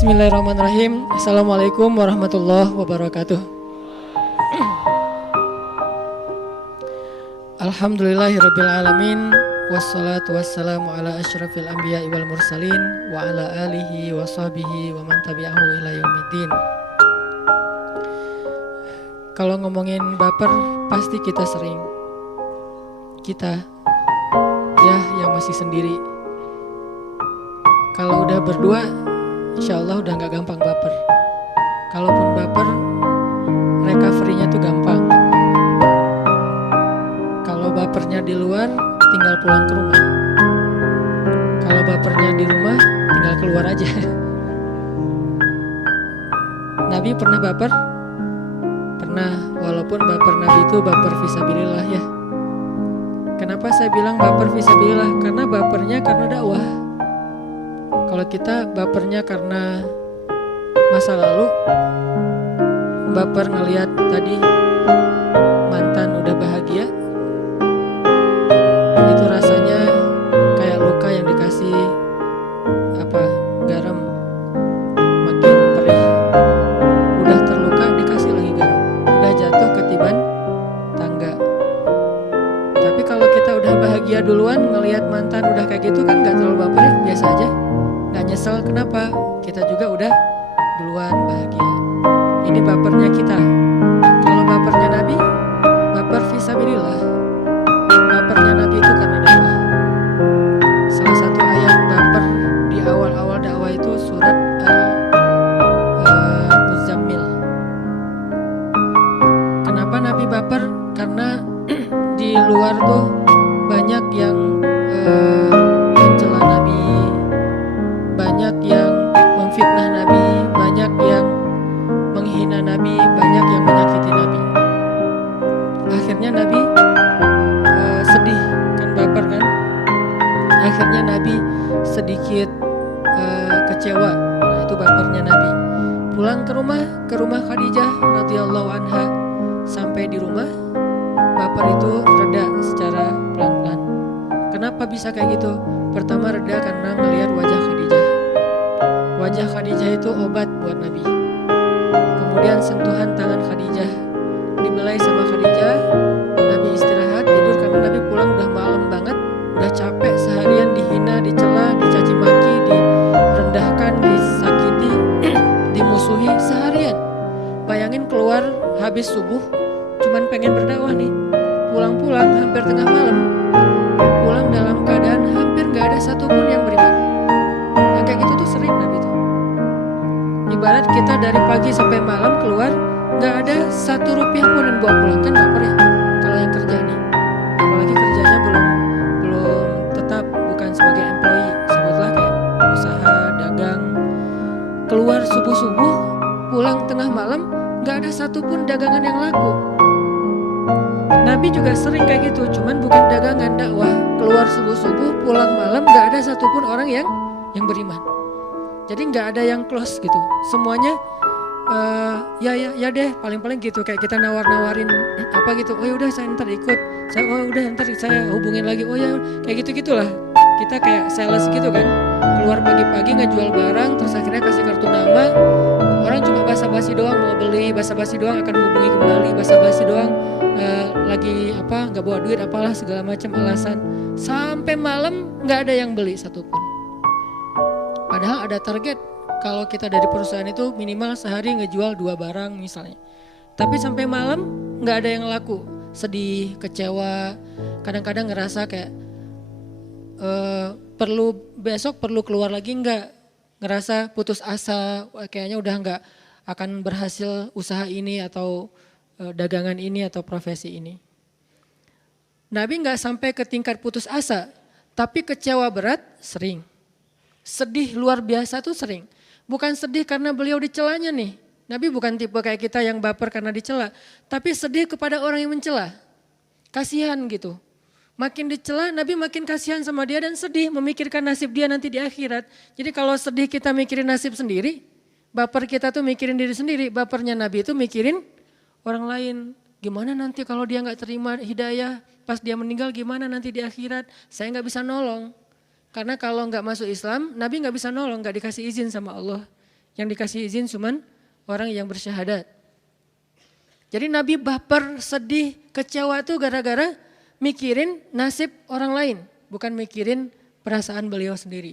Bismillahirrahmanirrahim. Assalamualaikum warahmatullahi wabarakatuh. Alhamdulillahirrabbilalamin. Wassalatu wassalamu ala asyrafil anbiya'i wal mursalin wa ala alihi wa sahbihi wa man tabi'ahu ila yaumiddin. Kalau ngomongin baper pasti kita sering. Kita ya yang masih sendiri. Kalau udah berdua insya Allah udah gak gampang baper. Kalaupun baper, recovery-nya tuh gampang. Kalau bapernya di luar, tinggal pulang ke rumah. Kalau bapernya di rumah, tinggal keluar aja. Nabi pernah baper? Pernah, walaupun baper Nabi itu baper fisabilillah ya. Kenapa saya bilang baper fisabilillah? Karena bapernya karena dakwah. Kalau kita bapernya karena masa lalu, baper ngelihat tadi mantan udah bahagia, itu rasanya kayak luka yang dikasih garam, makin perih. Udah terluka dikasih lagi garam, udah jatuh ketiban tangga. Tapi kalau kita udah bahagia duluan ngelihat mantan udah kayak gitu kan gak terlalu baper ya, biasa aja. Gak nyesel, kenapa? Kita juga udah duluan bahagia. Ini bapernya kita. Kalau bapernya Nabi, baper fisabilillah. Bapernya Nabi itu karena dakwah. Salah satu ayat baper di awal-awal dakwah itu surat Al-Muzammil. Kenapa Nabi baper? Karena di luar tuh banyak yang mencela Nabi, banyak yang memfitnah Nabi, banyak yang menghina Nabi, banyak yang menyakiti Nabi. Akhirnya Nabi sedih, kan baper kan. Akhirnya Nabi sedikit kecewa. Nah itu bapernya Nabi. Pulang ke rumah Khadijah radhiyallahu anha. Sampai di rumah baper itu reda secara pelan-pelan. Kenapa bisa kayak gitu? Pertama reda karena melihat wajah Khadijah. Wajah Khadijah itu obat buat Nabi. Kemudian sentuhan tangan Khadijah, dibelai sama Khadijah. Nabi istirahat, tidur karena Nabi pulang udah malam banget. Udah capek seharian dihina, dicela, dicaci maki, direndahkan, disakiti, dimusuhi seharian. Bayangin keluar habis subuh, cuman pengen berdakwah nih. Pulang-pulang hampir tengah malam. Pulang dalam keadaan hampir gak ada satupun yang beriman. Yang kayak gitu tuh sering Nabi tuh. Ibarat kita dari pagi sampai malam keluar, gak ada 1 rupiah pun yang bawa pulang, kan baper ya. Kalau yang kerja nih, apalagi kerjanya belum tetap, bukan sebagai employee, sebutlah kayak usaha, dagang. Keluar subuh-subuh, pulang tengah malam, gak ada satupun dagangan yang laku. Nabi juga sering kayak gitu, cuman bukan dagangan, dakwah. Keluar subuh-subuh, pulang malam, gak ada satupun orang yang beriman. Jadi gak ada yang close gitu. Semuanya ya deh, paling-paling gitu. Kayak kita nawar-nawarin apa gitu. Oh ya udah saya ntar ikut. Ntar saya hubungin lagi. Oh ya kayak gitu-gitulah. Kita kayak sales gitu kan. Keluar pagi-pagi ngejual barang, terus akhirnya kasih kartu nama. Orang cuma basa-basi doang mau beli, basa-basi doang akan hubungi kembali, basa-basi doang lagi nggak bawa duit apalah segala macam alasan. Sampai malam nggak ada yang beli satupun. Padahal ada target kalau kita dari perusahaan itu minimal sehari ngejual 2 barang misalnya. Tapi sampai malam nggak ada yang laku. Sedih, kecewa, kadang-kadang ngerasa kayak besok perlu keluar lagi nggak? Ngerasa putus asa, kayaknya udah nggak akan berhasil usaha ini atau dagangan ini atau profesi ini. Nabi nggak sampai ke tingkat putus asa, tapi kecewa berat sering. Sedih luar biasa tuh sering. Bukan sedih karena beliau dicelanya nih. Nabi bukan tipe kayak kita yang baper karena dicela, tapi sedih kepada orang yang mencela. Kasihan gitu. Makin dicela, Nabi makin kasihan sama dia dan sedih memikirkan nasib dia nanti di akhirat. Jadi kalau sedih kita mikirin nasib sendiri, baper kita tuh mikirin diri sendiri. Bapernya Nabi itu mikirin orang lain. Gimana nanti kalau dia gak terima hidayah, pas dia meninggal gimana nanti di akhirat, saya gak bisa nolong. Karena kalau gak masuk Islam, Nabi gak bisa nolong, gak dikasih izin sama Allah. Yang dikasih izin cuman orang yang bersyahadat. Jadi Nabi baper, sedih, kecewa itu gara-gara mikirin nasib orang lain. Bukan mikirin perasaan beliau sendiri.